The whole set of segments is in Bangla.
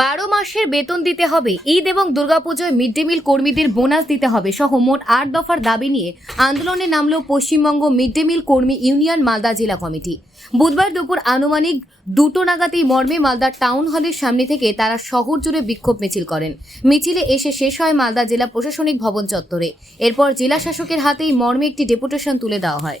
বারো মাসের বেতন দিতে হবে ঈদ এবং দুর্গাপুজোয় মিড ডে মিল কর্মীদের বোনাস দিতে হবে সহ মোট আট দফার দাবি নিয়ে আন্দোলনে নামল পশ্চিমবঙ্গ মিড ডে মিল কর্মী ইউনিয়ন মালদা জেলা কমিটি বুধবার দুপুর আনুমানিক দুটো নাগাতেই মর্মে মালদা টাউন হলের সামনে থেকে তারা শহর জুড়ে বিক্ষোভ মিছিল করেন মিছিলে এসে শেষ হয় মালদা জেলা প্রশাসনিক ভবন চত্বরে এরপর জেলা শাসকের হাতেই মর্মে একটি ডেপুটেশন তুলে দেওয়া হয়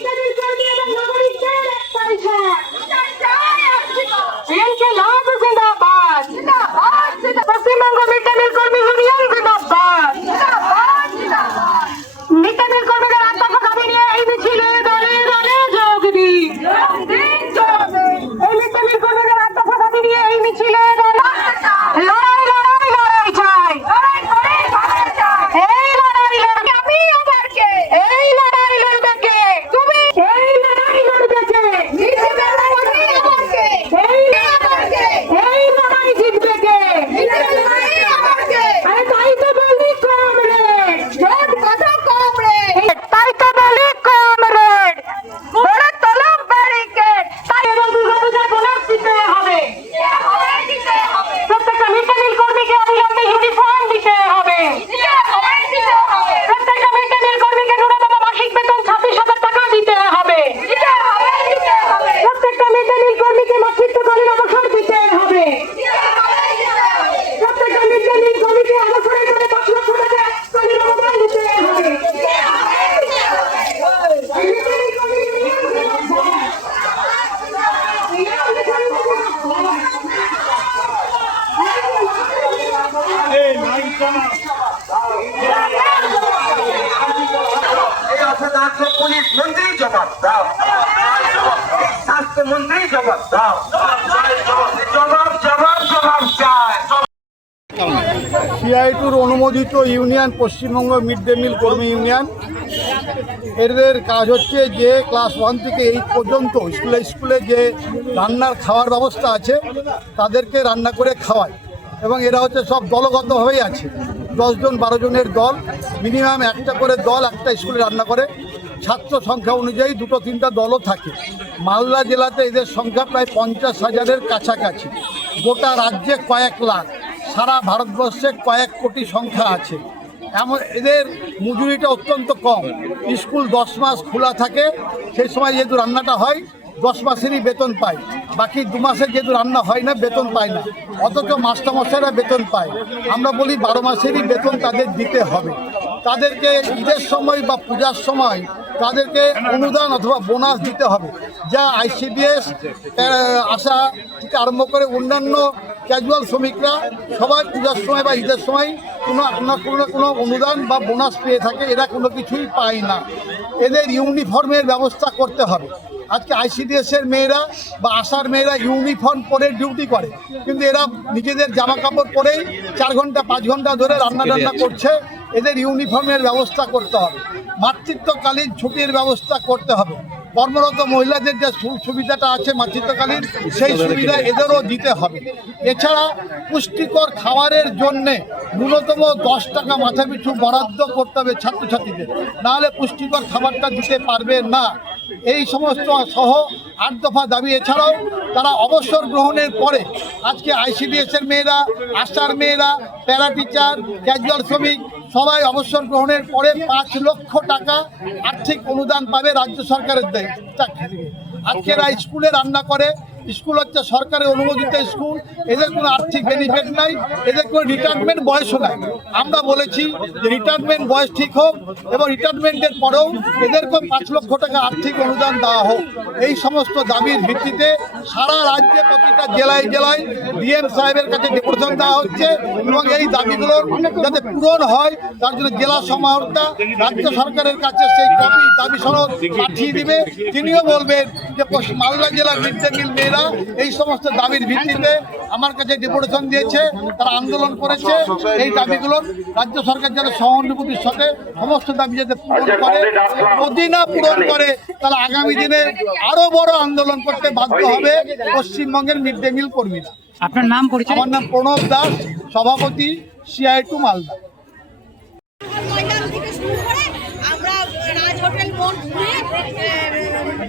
मंगो मिड डे मिल को পুলিশ মন্ত্রী জবাব দাও স্বাস্থ্যমন্ত্রী জবাব দাও জবাব জবাব জবাব সিআইটুর অনুমোদিত union Paschimbanga mid day meal কর্মী ইউনিয়ন এদের কাজ হচ্ছে যে ক্লাস ওয়ান থেকে এইট পর্যন্ত স্কুলে স্কুলে যে রান্নার খাওয়ার ব্যবস্থা আছে তাদেরকে রান্না করে খাওয়ায় এবং এরা হচ্ছে সব দলগতভাবেই আছে দশজন বারো জনের দল মিনিমাম একটা করে দল একটা স্কুলে রান্না করে ছাত্র সংখ্যা অনুযায়ী দুটো তিনটা দলও থাকে মালদা জেলাতে এদের সংখ্যা প্রায় পঞ্চাশ হাজারের কাছাকাছি গোটা রাজ্যে কয়েক লাখ সারা ভারতবর্ষে কয়েক কোটি সংখ্যা আছে এমন এদের মজুরিটা অত্যন্ত কম স্কুল দশ মাস খোলা থাকে সেই সময় যেহেতু রান্নাটা হয় দশ মাসেরই বেতন পায় বাকি দু মাসে যেহেতু রান্না হয় না বেতন পায় না অথচ মাস্টারমশাইরা বেতন পায় আমরা বলি বারো মাসেরই বেতন তাদের দিতে হবে তাদেরকে ঈদের সময় বা পূজার সময় তাদেরকে অনুদান অথবা বোনাস দিতে হবে যা আইসিডিএস আশা থেকে আরম্ভ করে অন্যান্য ক্যাজুয়াল শ্রমিকরা সবাই পূজার সময় বা ঈদের সময় কোনো না কোনো না কোনো অনুদান বা বোনাস পেয়ে থাকে এরা কোনো কিছুই পায় না এদের ইউনিফর্মের ব্যবস্থা করতে হবে আজকে এর মেয়েরা বা আশার মেয়েরা ইউনিফর্ম পরে ডিউটি করে কিন্তু এরা নিজেদের জামা কাপড় পরেই চার ঘন্টা পাঁচ ঘন্টা ধরে রান্না টান্না করছে এদের ইউনিফর্মের ব্যবস্থা করতে হবে মাতৃত্বকালীন ছুটির ব্যবস্থা করতে হবে কর্মরত মহিলাদের যে সুবিধাটা আছে মাতৃত্বকালীন সেই সুবিধা এদেরও দিতে হবে এছাড়া পুষ্টিকর খাবারের জন্যে ন্যূনতম দশ টাকা মাথাপিছু বরাদ্দ করতে হবে ছাত্রছাত্রীদের নাহলে পুষ্টিকর খাবারটা দিতে পারবে না এই সমস্ত সহ আট দফা দাবি এছাড়াও তারা অবসর গ্রহণের পরে আজকে আইসিডিএসের মেয়েরা আশার মেয়েরা প্যারা টিচার ক্যাজুয়াল শ্রমিক সবাই অবসর গ্রহণের পরে পাঁচ লক্ষ টাকা আর্থিক অনুদান পাবে রাজ্য সরকারের দেয় আজকেরা স্কুলে রান্না করে স্কুল হচ্ছে সরকারের অনুমোদিত স্কুল এদের কোনো আর্থিক বেনিফিট নাই এদের কোনো রিটায়ারমেন্ট বয়সও নাই আমরা বলেছি যে রিটায়ারমেন্ট বয়স ঠিক হোক এবং রিটায়ারমেন্টের পরেও এদেরকে পাঁচ লক্ষ টাকা আর্থিক অনুদান দেওয়া হোক এই সমস্ত দাবির ভিত্তিতে সারা রাজ্যে প্রতিটা জেলায় জেলায় ডিএম সাহেবের কাছে ডেপুটেশন দেওয়া হচ্ছে এবং এই দাবিগুলো যাতে পূরণ হয় তার জন্য জেলা সমাহর্তা রাজ্য সরকারের কাছে সেই কপি দাবি সনদ পাঠিয়ে দিবে তিনিও বলবেন যে মালদা জেলার মিড ডে মিল মেয়েরা এই সমস্ত দাবির ভিত্তিতে আমার কাছে ডিপুটেশন দিয়েছে তারা আন্দোলন করেছে এই দাবিগুলোর রাজ্য সরকার যাতে সহানুভূতির সাথে সমস্ত দাবি যাতে পূরণ আচ্ছা, করে যদি না পূরণ করে তাহলে আগামী দিনে আরো বড় আন্দোলন করতে বাধ্য হবে পশ্চিমবঙ্গের মিড ডে মিল কর্মীরা আপনার নাম পরিচয় আমার নাম প্রণব দাস সভাপতি সিআই টু মালদা